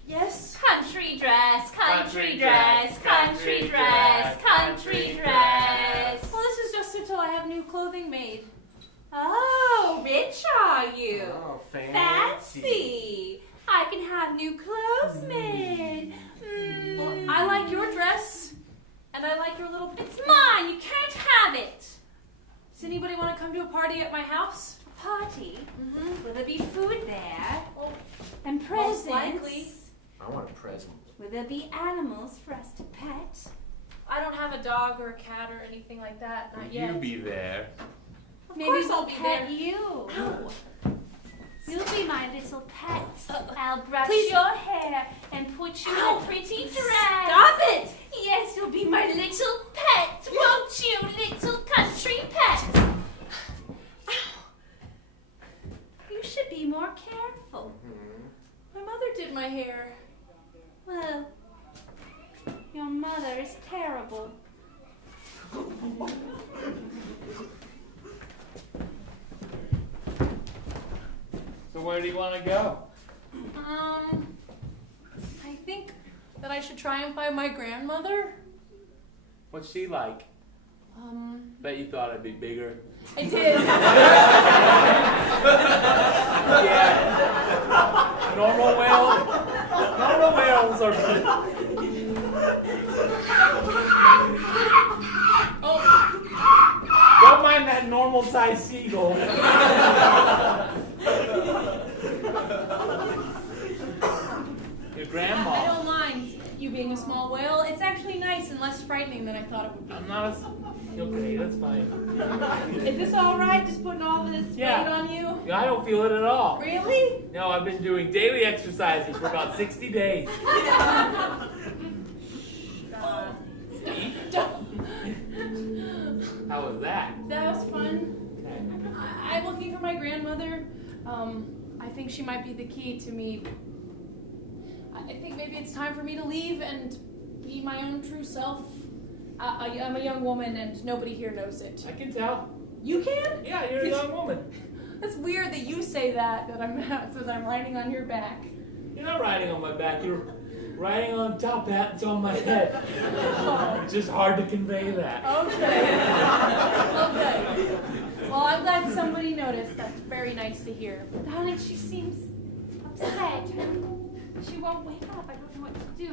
Yes. Country dress, country dress, country dress, country dress. Well, this is just until I have new clothing made. Oh, rich are you? Oh, Fancy. I can have new clothes made. Well, I like your dress, and I like your little... It's mine. You can't have it. Does anybody want to come to a party at my house? Party? Mm-hmm. Will there be food there? Well, And presents? most likely. I want a present. Will there be animals for us to pet? I don't have a dog or a cat or anything like that, not yet. You be there. Of Maybe course we'll I'll be pet there. you. Ow. You'll be my little pet. I'll brush please. your hair and put you Ow. in a pretty dress. Stop it! Yes, you'll be my little pet, won't you, little country pet? You should be more careful. My mother did my hair. Well, Your mother is terrible. So where do you want to go? I think that I should try and find my grandmother. What's she like? Bet you thought I'd be bigger. I did. Yeah. Normal whales are big. Oh, Don't mind that normal sized seagull. Your grandma. I don't mind you being a small whale. It's actually nice and less frightening than I thought it would be. I'm not okay, that's fine. Is this all right? Just putting all of this weight on you? I don't feel it at all. Really? No, I've been doing daily exercises for about 60 days. How was that? That was fun. Okay. I'm looking for my grandmother. I think she might be the key to me. I think maybe it's time for me to leave and be my own true self. I'm a young woman and nobody here knows it. I can tell. You can? Yeah, you're a young woman. That's weird that you say that says I'm riding on your back. You're not riding on my back, you're riding on top hat that's on my head. It's just hard to convey that. Okay. Okay. Well, I'm glad somebody noticed. That's very nice to hear. Darling, she seems upset. She won't wake up. I don't know what to do.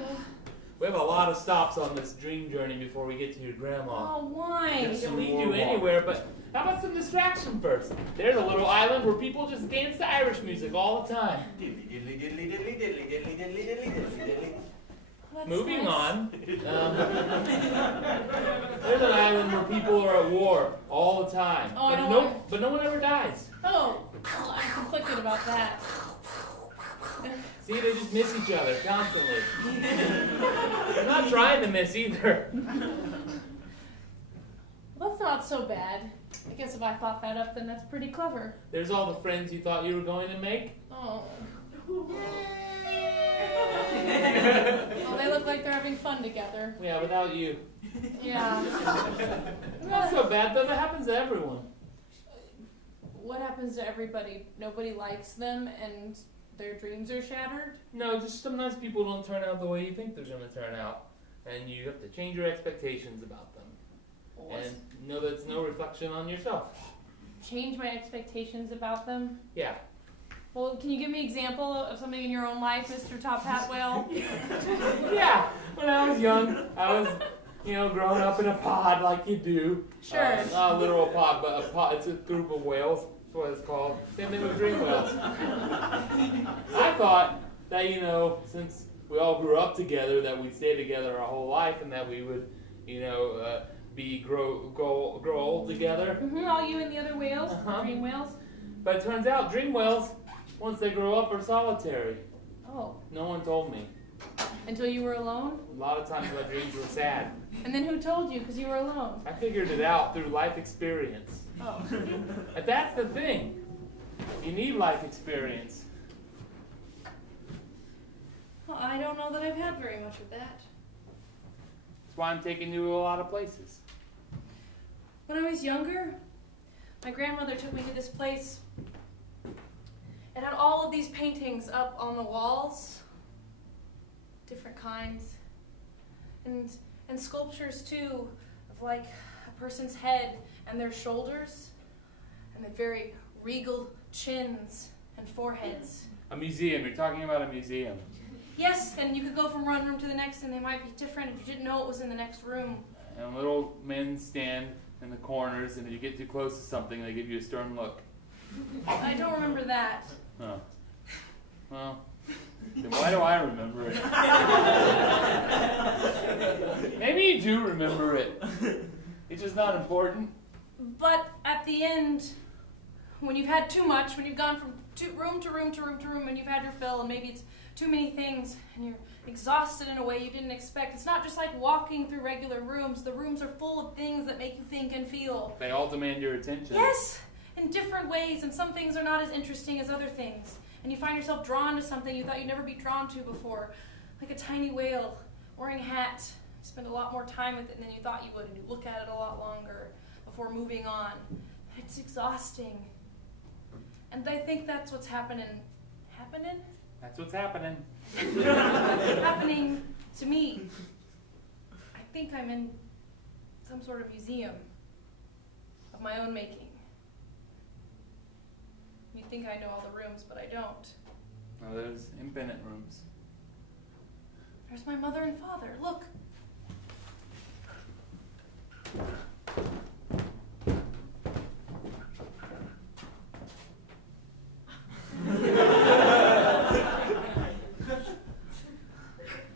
We have a lot of stops on this dream journey before we get to your grandma. Oh, why? It can lead you anywhere, but how about some distraction first? There's a little island where people just dance to Irish music all the time. That's Moving nice. on. There's an island where people are at war all the time. Oh, I but, don't no, want- but no one ever dies. Oh, well, I'm conflicted about that. See, they just miss each other constantly. They're not trying to miss either. Well, that's not so bad. I guess if I thought that up, then that's pretty clever. There's all the friends you thought you were going to make. Oh. Well, they look like they're having fun together. Yeah, without you. Yeah. Not so bad, though. That happens to everyone. What happens to everybody? Nobody likes them and their dreams are shattered? No, just sometimes people don't turn out the way you think they're going to turn out. And you have to change your expectations about them. And know that it's no reflection on yourself. Change my expectations about them? Yeah. Well, can you give me an example of something in your own life, Mr. Top Hat Whale? Yeah. When I was young, I was, growing up in a pod like you do. Sure. Not a literal pod, but a pod. It's a group of whales. That's what it's called. Same thing with dream whales. I thought that, since we all grew up together, that we'd stay together our whole life and that we would, grow old together. All you and the other whales, Uh-huh. dream whales. But it turns out dream whales, once they grow up, are solitary. Oh, No one told me. until you were alone? A lot of times my dreams were sad. And then who told you? Because you were alone. I figured it out through life experience. Oh. And that's the thing. You need life experience. Well, I don't know that I've had very much of that. That's why I'm taking you to a lot of places. When I was younger, my grandmother took me to this place. It had all of these paintings up on the walls, different kinds, and sculptures too, of like a person's head and their shoulders, and the very regal chins and foreheads. A museum. You're talking about a museum. Yes, and you could go from one room to the next and they might be different if you didn't know it was in the next room. And little men stand in the corners, and if you get too close to something, they give you a stern look. I don't remember that. Huh. Well, then why do I remember it? Maybe you do remember it. It's just not important. But at the end, when you've had too much, when you've gone from room to room to room to room, and you've had your fill, and maybe it's too many things, and you're exhausted in a way you didn't expect. It's not just like walking through regular rooms. The rooms are full of things that make you think and feel. They all demand your attention. Yes, in different ways, and some things are not as interesting as other things. And you find yourself drawn to something you thought you'd never be drawn to before, like a tiny whale wearing a hat spend a lot more time with it than you thought you would, and you look at it a lot longer before moving on. It's exhausting. And I think that's what's happening. Happening? That's what's happening. Happening to me. I think I'm in some sort of museum of my own making. You think I know all the rooms, but I don't. No, there's infinite rooms. There's my mother and father. Look.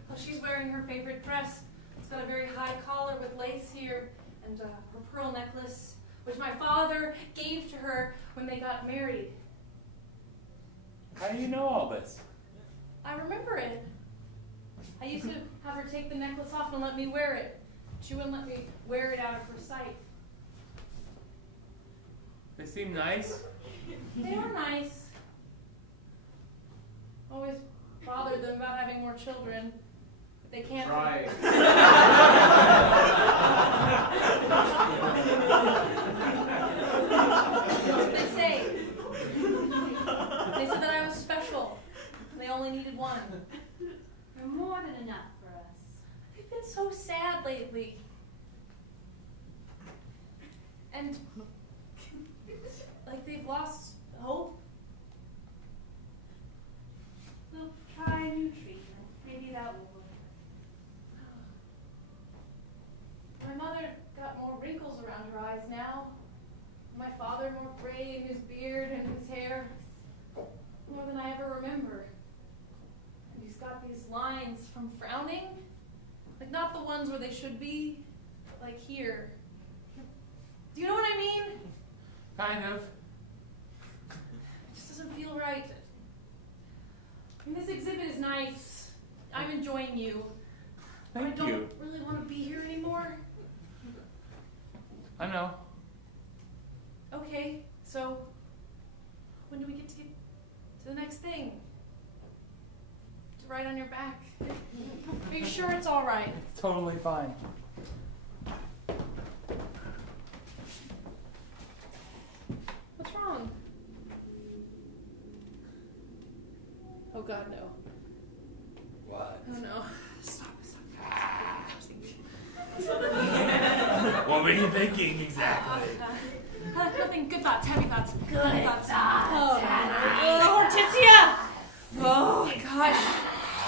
Well, she's wearing her favorite dress. It's got a very high collar with lace here and her pearl necklace, which my father gave to her when they got married. How do you know all this? I remember it. I used to have her take the necklace off and let me wear it. She wouldn't let me wear it out of her sight. They seem nice. They are nice. Always bothered them about having more children. But they can't. Try. That's what they say. They said that I was special. They only needed one. You're more than enough for us. They've been so sad lately. And like they've lost hope. We'll try a new treatment. Maybe that will work. My mother got more wrinkles around her eyes now. My father more gray in his beard and his hair. More than I ever remember. And he's got these lines from frowning. Like not the ones where they should be, but like here. Do you know what I mean? Kind of. It just doesn't feel right. I mean, this exhibit is nice. I'm enjoying you. But Thank I don't you. really want to be here anymore. I know. Okay, so when do we get to the next thing? To write on your back. Are you sure it's all right? Totally fine. What's wrong? Oh God, no. What? Oh no. Stop. What were you thinking exactly? Nothing. Good thoughts. Happy thoughts. Good thoughts. thoughts, Oh, Hortensia! Oh gosh.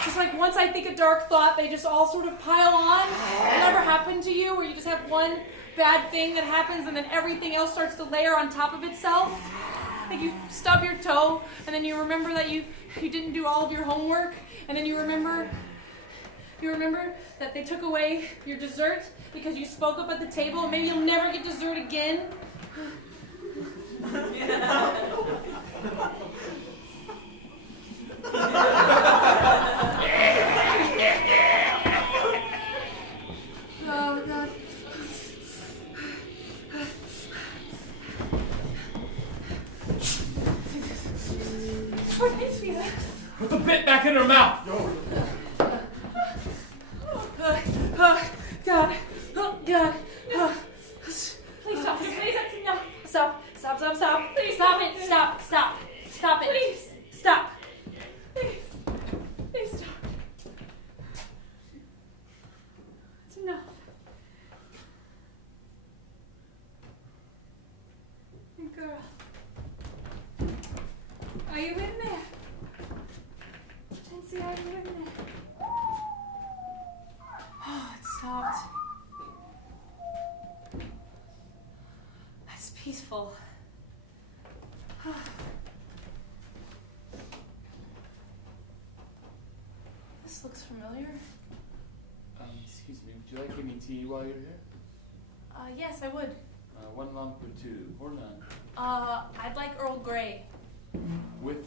Just like once I think a dark thought, they just all sort of pile on. It never happened to you where you just have one bad thing that happens and then everything else starts to layer on top of itself? Like you stub your toe and then you remember that you didn't do all of your homework, and then you remember that they took away your dessert because you spoke up at the table and maybe you'll never get dessert again. Oh God. Put the bit back in her mouth. God. Oh, God. Please stop. Please, that's enough. Stop. Please stop it. Stop it. Please. Stop. Please stop. It's enough. Girl. Are you in there? Nancy, are you in there? Oh, it stopped. That's peaceful. This looks familiar. Excuse me, would you like any tea while you're here? Yes, I would. One lump or two, or none. I'd like Earl Grey. With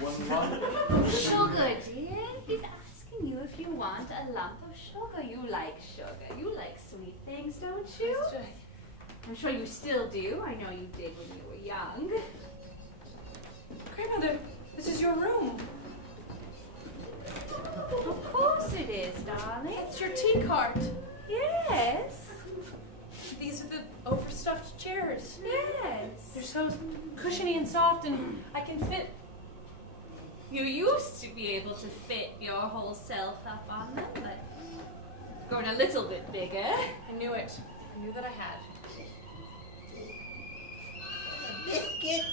one lump? Sugar, dear. He's asking you if you want a lump of sugar. You like sugar. You like sweet things, don't you? I'm sure you still do. I know you did when you were young. Grandmother, this is your room. Of course it is, darling. It's your tea cart. cushiony and soft, and I can fit. You used to be able to fit your whole self up on them, but going a little bit bigger. I knew it. I knew that I had. Biscuit.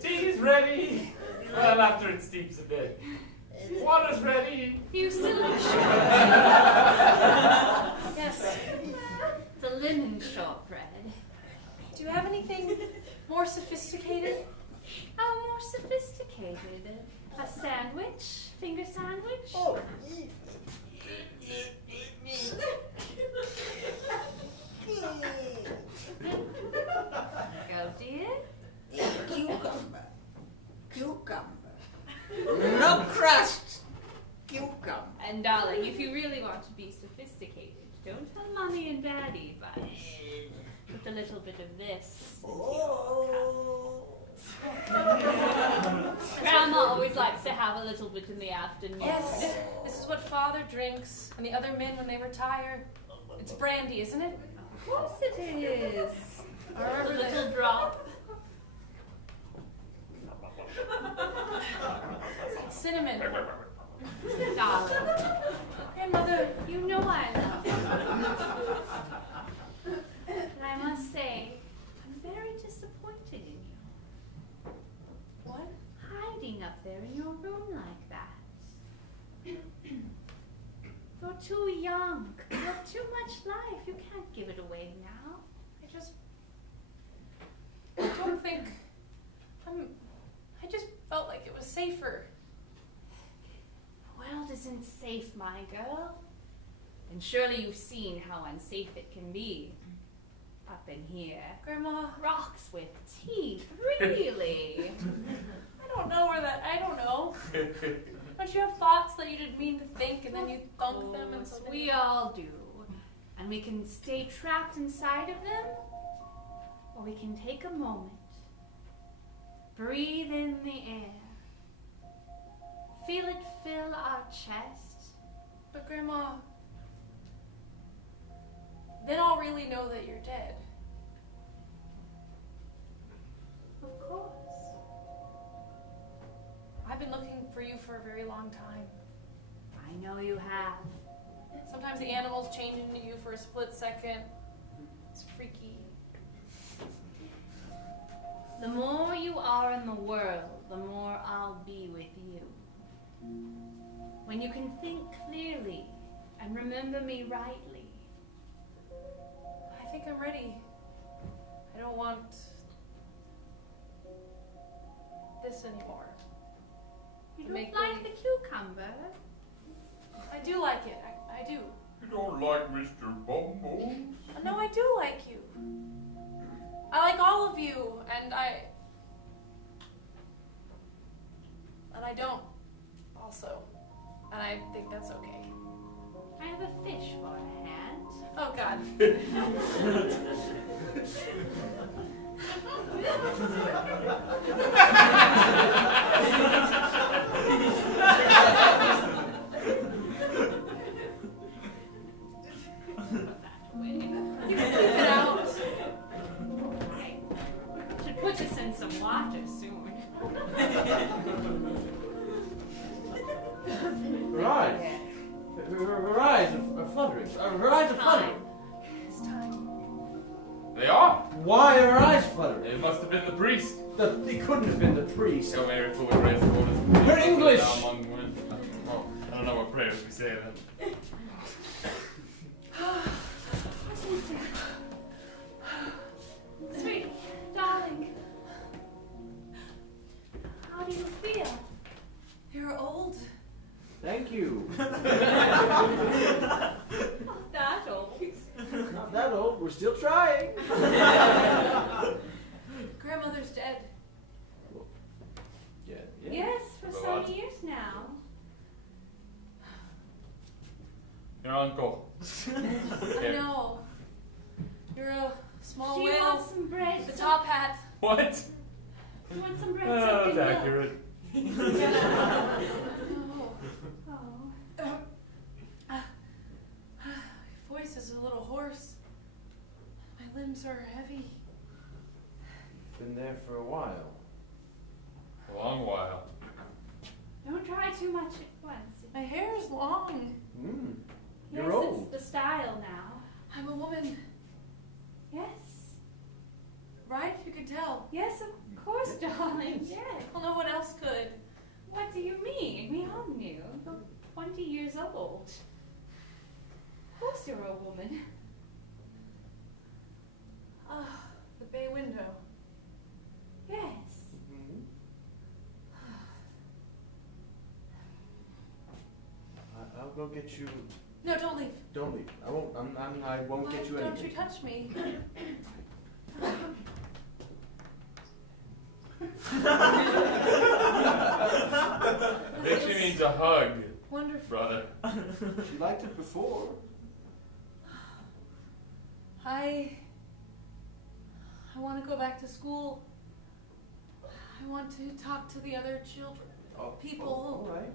Tea's ready. Well, after it steeps a bit. Water's ready. You still Yes. It's a linen shortbread. Do you have anything more sophisticated? Oh, more sophisticated. A sandwich? Finger sandwich? Oh. Go, dear. Cucumber. Cucumber. No crust. Cucumber. And darling, if you really want to be sophisticated, don't tell Mommy and Daddy, but put a little bit of this into your cup. Grandma always likes to have a little bit in the afternoon. Yes. This is what Father drinks, and the other men when they retire. It's brandy, isn't it? Of course it is. I A remember little that. drop. Cinnamon. Darling, Grandmother. you know I love you. But I must say, I'm very disappointed in you. What? Hiding up there in your room like that. You're too young. You have too much life. You can't give it away now. I don't think. I just felt like it was safer. The world isn't safe, my girl. And surely you've seen how unsafe it can be. Up in here. Grandma, Rocks with teeth, really? I don't know. Don't you have thoughts that you didn't mean to think and then you thunk them and Yes, so we all do. And we can stay trapped inside of them, or we can take a moment, breathe in the air, feel it fill our chest. But Grandma, then I'll really know that you're dead. Of course. I've been looking for you for a very long time. I know you have. Sometimes the animals change into you for a split second. It's freaky. The more you are in the world, the more I'll be with you. When you can think clearly and remember me rightly. I think I'm ready. I don't want this anymore. You Make don't like the believe. cucumber? I do like it. I do. You don't like Mr. Bumble? No, I do like you. I like all of you, and I don't also. And I think that's okay. I have a fish for a hand. Oh God. You can leave it out. Should put this in some water soon. Her eyes. Her eyes are fluttering. Her eyes are fluttering. It's time. They are. Why are her eyes fluttering? It must have been the priest. It couldn't have been the priest. So Mary fully raised the waters. Her English! Oh, I don't know what prayers we say then. Sweetie, darling, how do you feel? You're old. Thank you. Not that old. Not that old. We're still trying. Grandmother's dead. Yeah. Yes, for So some what? years now. Your uncle. I know. You're a small Do you whale. want some bread? The top hat. What? Do you want some bread? Oh, soaked in that's milk? accurate. Oh. Oh. Your voice is a little hoarse. My limbs are heavy. been there for a while. A long while. Don't try too much at once. My hair is long. You're Yes, old. it's the style now. I'm a woman, Yes. right? You could tell. Yes, of course, darling. Yes. Well, no one else could. What do you mean? We all knew. You're 20 years old. Of course you're a woman. Ah, the bay window. Yes. I'll go get you. No, don't leave. Don't leave. I won't. I won't get you Why don't anything. you touch me? Actually means a hug, Wonderful. brother. She liked it before. I want to go back to school. I want to talk to the other children, people. All right.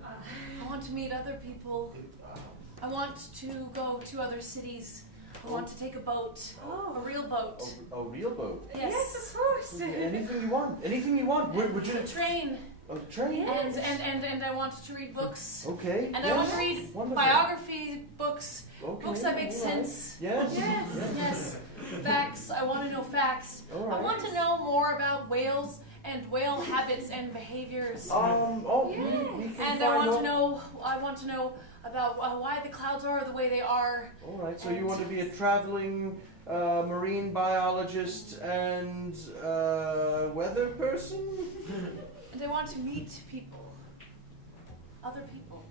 I want to meet other people. I want to go to other cities. I want to take a boat, a real boat. A real boat. Yes, of course. Anything you want. Anything you want. Would you? a train, A train. and I want to read books, Okay. and yes. I want to read Wonderful. biography books, Okay. books that make all right. sense. Yes. Yes, facts. I want to know facts. All I right. want to know more about whales and whale habits and behaviors. Oh. Yes. We can And find I want out- to know about why the clouds are the way they are. All right. So you want to be a traveling marine biologist and weather person? And I want to meet people. Other people.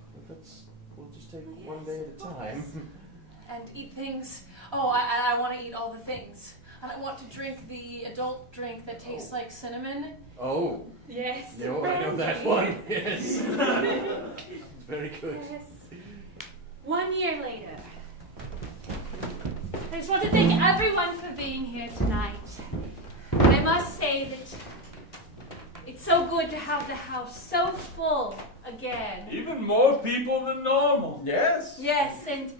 We'll just take one day at a time. And eat things. Oh, I want to eat all the things. And I want to drink the adult drink that tastes like cinnamon. Oh. Yes. No, I know that one. Yes. Very good. Yes. 1 year later. I just want to thank everyone for being here tonight. I must say that it's so good to have the house so full again. Even more people than normal. Yes. Yes, and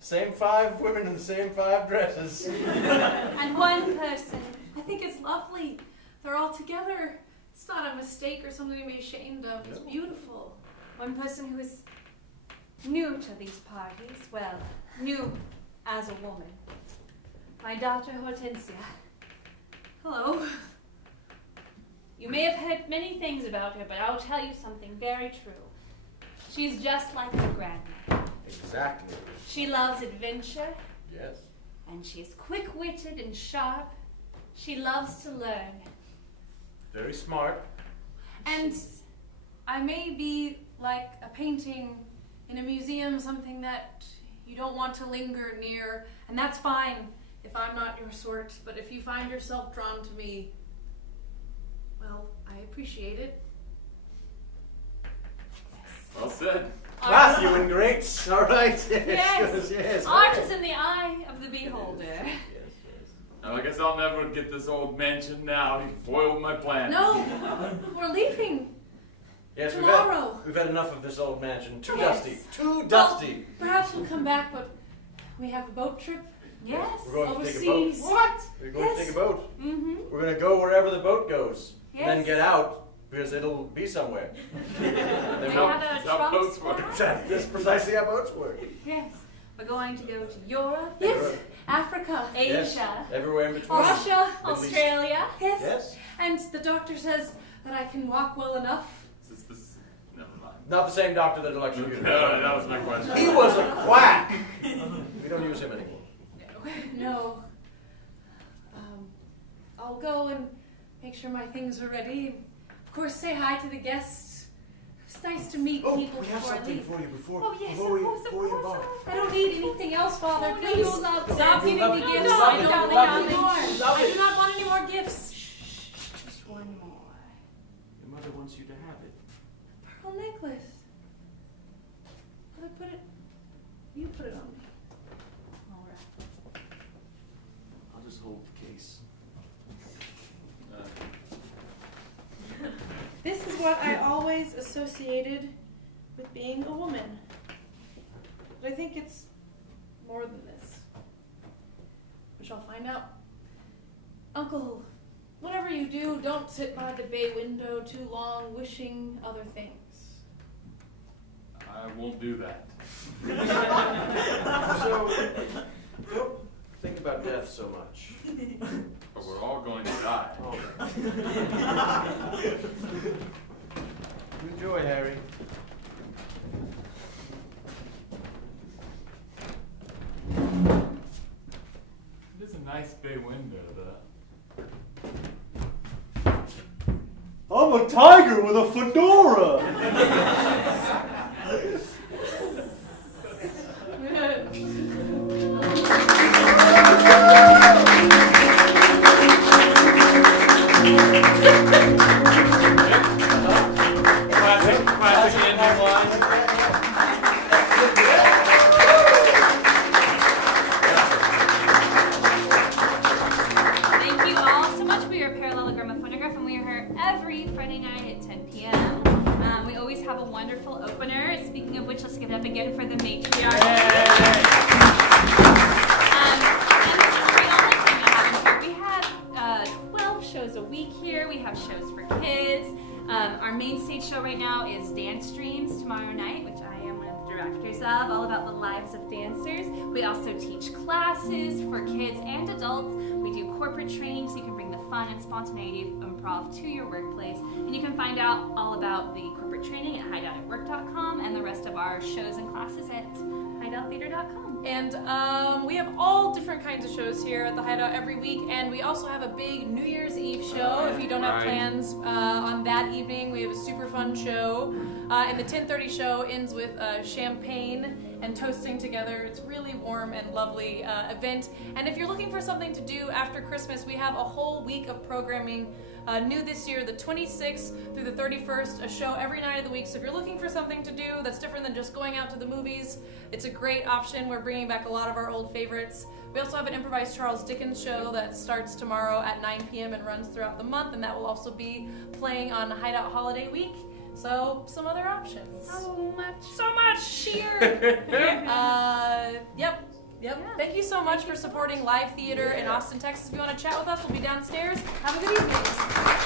Same 5 women in the same 5 dresses. and one person. I think it's lovely. They're all together. It's not a mistake or something to be ashamed of. It's No. beautiful. One person who is new to these parties. Well, new as a woman. My daughter Hortensia. Hello. You may have heard many things about her, but I'll tell you something very true. She's just like her grandmother. Exactly. She loves adventure, Yes. and she is quick-witted and sharp. She loves to learn. Very smart. And I may be like a painting in a museum, something that you don't want to linger near, and that's fine if I'm not your sort, but if you find yourself drawn to me, well, I appreciate it. Well said. Matthew and Greats. All right. Yes. Yes. Yes. Art is in the eye of the beholder. Yes. I guess I'll never get this old mansion now. He foiled my plan. No, we're leaving Yes. tomorrow. We've had enough of this old mansion. Too Yes. dusty. Too dusty. Perhaps we'll come back, but we have a boat trip Yes. We're going to take a boat. overseas. What? We're going to take a boat. Mm-hmm. We're going to go wherever the boat goes. And then Yes. get out because it'll be somewhere. We That's have a how trunk boats work. squad. That's precisely how boats work. Yes. We're going to go to Europe, Yes, Africa, Yes. Asia, Everywhere in between. Russia, Middle East. Australia. yes. Yes. And the doctor says that I can walk well enough. Never mind. Not the same doctor that electrocuted me. No, that was my question. He was a quack. We don't use him anymore. No. I'll go and make sure my things are ready. Of course, say hi to the guests. It's nice to meet people we have before I something leave. for you before. Oh, yes, before of course, before you of course. embark. I don't need anything else, Father. Oh, no, Please you love stop this. giving You me love gifts. it. I You don't love want it. any You more. love I it. do not want any more gifts. Just one more. Your mother wants you to have it. Pearl necklace. I put it. You put it on me. All right. I'll just hold the case. This is what I always associated with being a woman. But I think it's more than this. We shall find out. Uncle, whatever you do, don't sit by the bay window too long wishing other things. I won't do that. So, don't think about death so much. But we're all going to die. Enjoy, Harry. It is a nice bay window, though. I'm a tiger with a fedora. Classic ending line. Thank you all so much. We are Parallelogramophonograph, and we are here every Friday night at 10 p.m. We always have a wonderful opener. Speaking of which, let's give it up again for the matriarch. And this is the only thing that happens here. We have 12 shows a week here. We have shows for kids. Our main stage show right now is Dance Streams tomorrow night, which I am one of the directors of, all about the lives of dancers. We also teach classes for kids and adults. We do corporate training so you can bring the fun and spontaneity of improv to your workplace. And you can find out all about the corporate training at hideoutatwork.com and the rest of our shows and classes at hideouttheater.com. And we have all different kinds of shows here at the Hideout every week, and we also have a big New Year's Eve show. If you don't have plans on that evening, we have a super fun show. And the 10:30 show ends with champagne and toasting together. It's really warm and lovely event. And if you're looking for something to do after Christmas, we have a whole week of programming. New this year, the 26th through the 31st, a show every night of the week. So if you're looking for something to do that's different than just going out to the movies, it's a great option. We're bringing back a lot of our old favorites. We also have an improvised Charles Dickens show that starts tomorrow at 9 p.m. and runs throughout the month, and that will also be playing on Hideout Holiday Week. So, some other options. So much cheer! Yep. Yeah. Thank you so much for supporting live theater in Austin, Texas. If you want to chat with us, we'll be downstairs. Have a good evening.